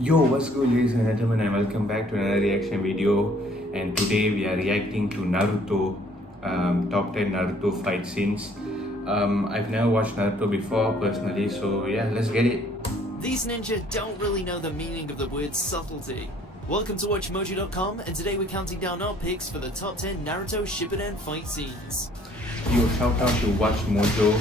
Yo, what's good, ladies and gentlemen, and welcome back to another reaction video. And today we are reacting to Naruto, top 10 Naruto fight scenes. I've never watched Naruto before personally, so yeah, let's get it. These ninja don't really know the meaning of the word subtlety. Welcome to WatchMojo.com, and today we're counting down our picks for the top 10 Naruto Shippuden fight scenes. Yo, shout out to Watch Mojo.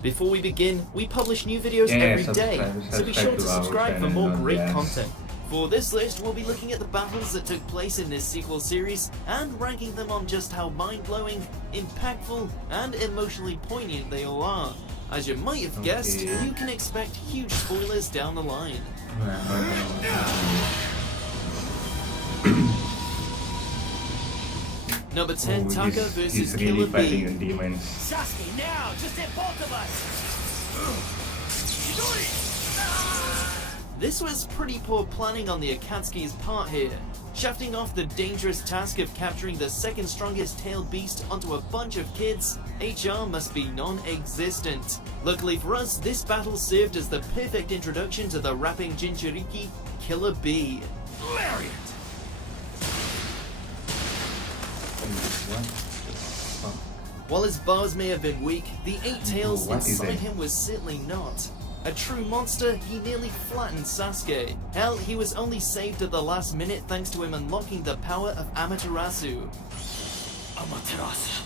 Before we begin, we publish new videos every day, so be sure to subscribe for more great content. For this list, we'll be looking at the battles that took place in this sequel series and ranking them on just how mind-blowing, impactful, and emotionally poignant they all are. As you might have guessed, you can expect huge spoilers down the line. Number 10, Taka versus Killer B. Sasuke, now! Just hit both of us! This was pretty poor planning on the Akatsuki's part here, shafting off the dangerous task of capturing the second strongest tailed beast onto a bunch of kids. HR must be non-existent. Luckily for us, this battle served as the perfect introduction to the rapping Jinchuriki, Killer B. Lariat! While his bars may have been weak, the 8 tails inside him was certainly not. A true monster, he nearly flattened Sasuke. Hell, he was only saved at the last minute thanks to him unlocking the power of Amaterasu. Amaterasu.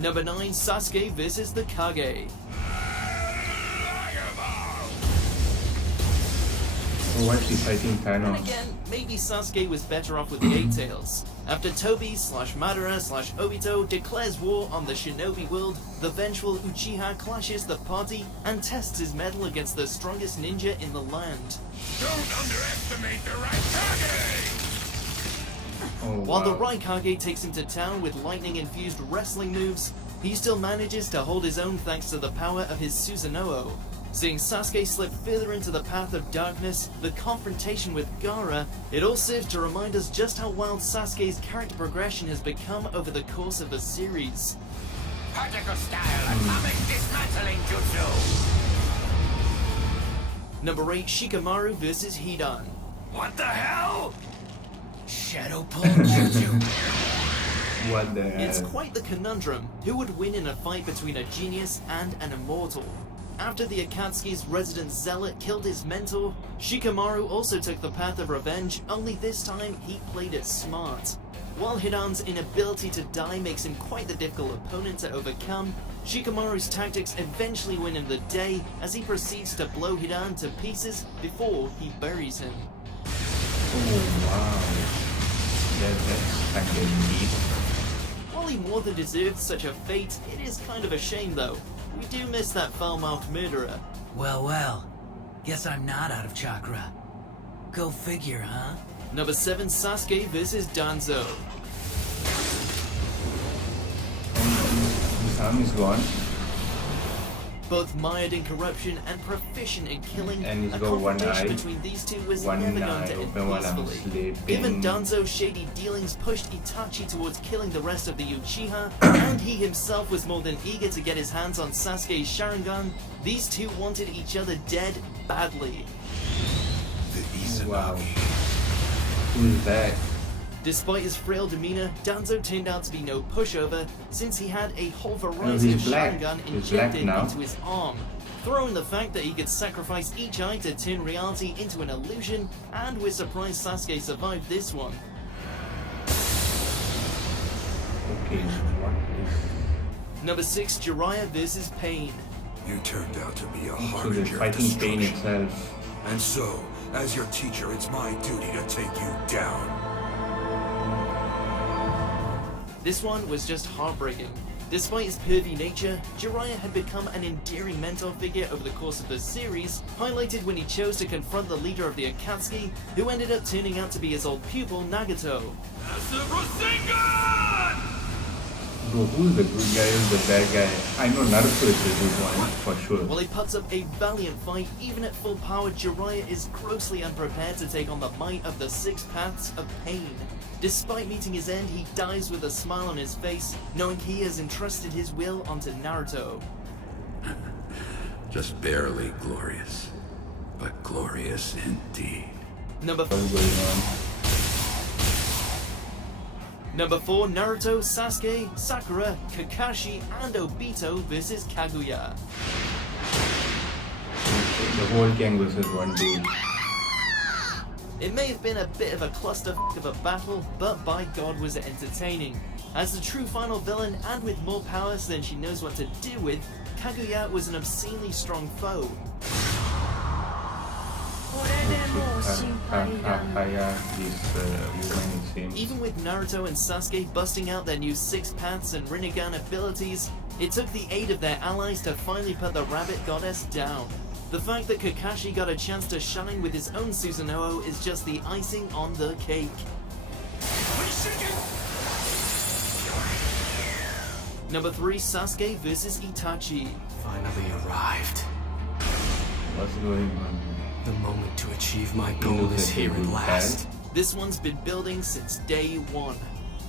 Number 9, Sasuke versus the Kage. Why is he fighting Thanos? And again, maybe Sasuke was better off with the 8 tails. After Tobi/Madara/Obito declares war on the shinobi world, the vengeful Uchiha clashes the party and tests his mettle against the strongest ninja in the land. Don't underestimate the Raikage! While the Raikage takes him to town with lightning-infused wrestling moves, he still manages to hold his own thanks to the power of his Susanoo. Seeing Sasuke slip further into the path of darkness, the confrontation with Gaara, it all serves to remind us just how wild Sasuke's character progression has become over the course of the series. Particle style atomic dismantling jutsu! Number 8, Shikamaru versus Hidan. What the hell? Shadow pull jutsu. What the hell? It's quite the conundrum. Who would win in a fight between a genius and an immortal? After the Akatsuki's resident zealot killed his mentor, Shikamaru also took the path of revenge, only this time he played it smart. While Hidan's inability to die makes him quite the difficult opponent to overcome, Shikamaru's tactics eventually win him the day as he proceeds to blow Hidan to pieces before he buries him. Oh wow. That's kind of neat. While he more than deserved such a fate, it is kind of a shame though. We do miss that foul-mouthed murderer. Well, guess I'm not out of chakra. Go figure, huh? Number 7, Sasuke versus Danzo. His arm is gone. Both mired in corruption and proficient in killing, And he's a got one confrontation eye. between these two was One never eye going to end open while I'm peacefully. sleeping. Even Danzo's shady dealings pushed Itachi towards killing the rest of the Uchiha, and he himself was more than eager to get his hands on Sasuke's Sharingan. These two wanted each other dead badly. The Izanagi. Wow. Who's that? Despite his frail demeanor, Danzo turned out to be no pushover, since he had a whole Oh, variety he's of black. Sharingan He's black injected now. into his arm. Throw in the fact that he could sacrifice each eye to turn reality into an illusion, and we're surprised Sasuke survived this one. Okay, what is... Number 6, Jiraiya versus Pain. You turned out to be a So they're harbinger of fighting Pain destruction. itself. And so, as your teacher, it's my duty to take you down. This one was just heartbreaking. Despite his pervy nature, Jiraiya had become an endearing mentor figure over the course of the series, highlighted when he chose to confront the leader of the Akatsuki, who ended up turning out to be his old pupil, Nagato. Massive Rasengan! Bro, who's the good guy, who's the bad guy? I know Naruto is the good one, for sure. While he puts up a valiant fight, even at full power, Jiraiya is grossly unprepared to take on the might of the 6 paths of pain. Despite meeting his end, he dies with a smile on his face, knowing he has entrusted his will onto Naruto. Just barely glorious, but glorious indeed. Number What's going on? Number 4, Naruto, Sasuke, Sakura, Kakashi, and Obito versus Kaguya. The whole gang versus one dude. It may have been a bit of a clusterfuck of a battle, but by God was it entertaining. As the true final villain and with more powers than she knows what to do with, Kaguya was an obscenely strong foe. Kaya, this woman it seems. Even with Naruto and Sasuke busting out their new six paths and Rinnegan abilities, it took the aid of their allies to finally put the rabbit goddess down. The fact that Kakashi got a chance to shine with his own Susanoo is just the icing on the cake. Number 3, Sasuke versus Itachi. Finally arrived. What's going on? The moment to achieve my goal is here at last. This one's been building since day one.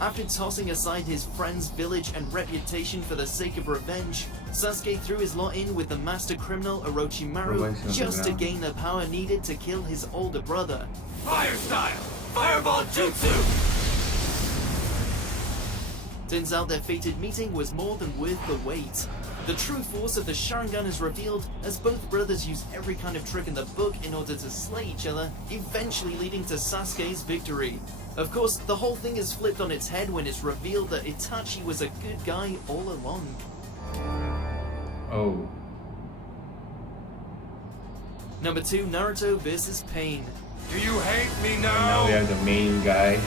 After tossing aside his friend's village and reputation for the sake of revenge, Sasuke threw his lot in with the master criminal Orochimaru just to gain the power needed to kill his older brother. Fire style! Fireball jutsu! Turns out their fated meeting was more than worth the wait. The true force of the Sharingan is revealed as both brothers use every kind of trick in the book in order to slay each other, eventually leading to Sasuke's victory. Of course, the whole thing is flipped on its head when it's revealed that Itachi was a good guy all along. Oh. Number 2, Naruto versus Pain. Do you hate me Now we now? have the main guy.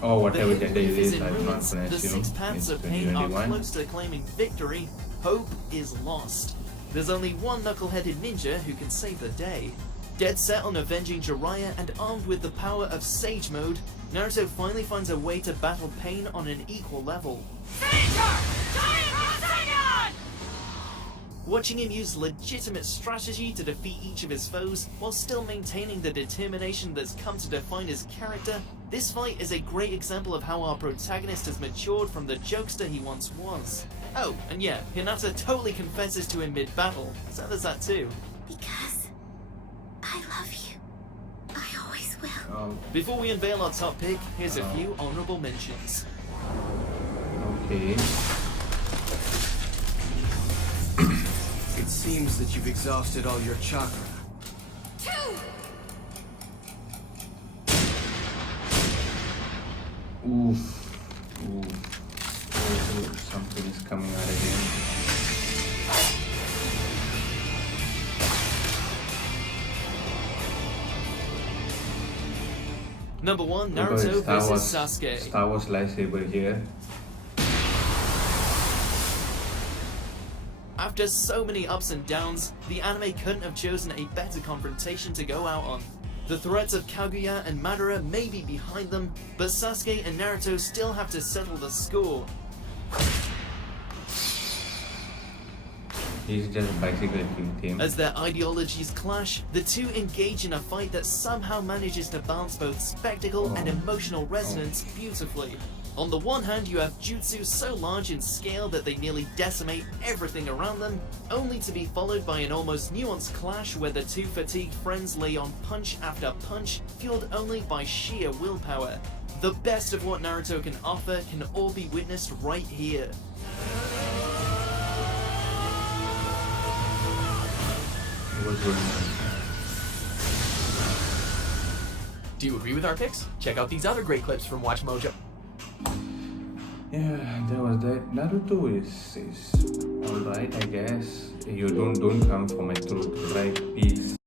Or The whatever hidden gender it proof is is, in I'm not ruins, gonna the assume. six paths It's of pain are 2021. close to claiming victory. Hope is lost. There's only one knuckle-headed ninja who can save the day. Dead set on avenging Jiraiya and armed with the power of Sage Mode, Naruto finally finds a way to battle Pain on an equal level. Watching him use legitimate strategy to defeat each of his foes while still maintaining the determination that's come to define his character, this fight is a great example of how our protagonist has matured from the jokester he once was. Oh, and yeah, Hinata totally confesses to him mid-battle, so there's that too. Because I love you. I always will. Before we unveil our top pick, here's a few honorable mentions. Okay. It seems that you've exhausted all your chakra. Oof. Oof. Oh, something is coming out again. Number 1, Look at Naruto Star Wars, versus Sasuke. Star Wars lightsaber here. After so many ups and downs, the anime couldn't have chosen a better confrontation to go out on. The threats of Kaguya and Madara may be behind them, but Sasuke and Naruto still have to settle the score. He's just bicycling him. As their ideologies clash, the two engage in a fight that somehow manages to balance both spectacle and emotional resonance beautifully. On the one hand, you have jutsu so large in scale that they nearly decimate everything around them, only to be followed by an almost nuanced clash where the two fatigued friends lay on punch after punch, fueled only by sheer willpower. The best of what Naruto can offer can all be witnessed right here. What's going on? Do you agree with our picks? Check out these other great clips from Watch Mojo. Yeah, there was that. Naruto is alright, I guess. You don't come for my throat, right? Peace.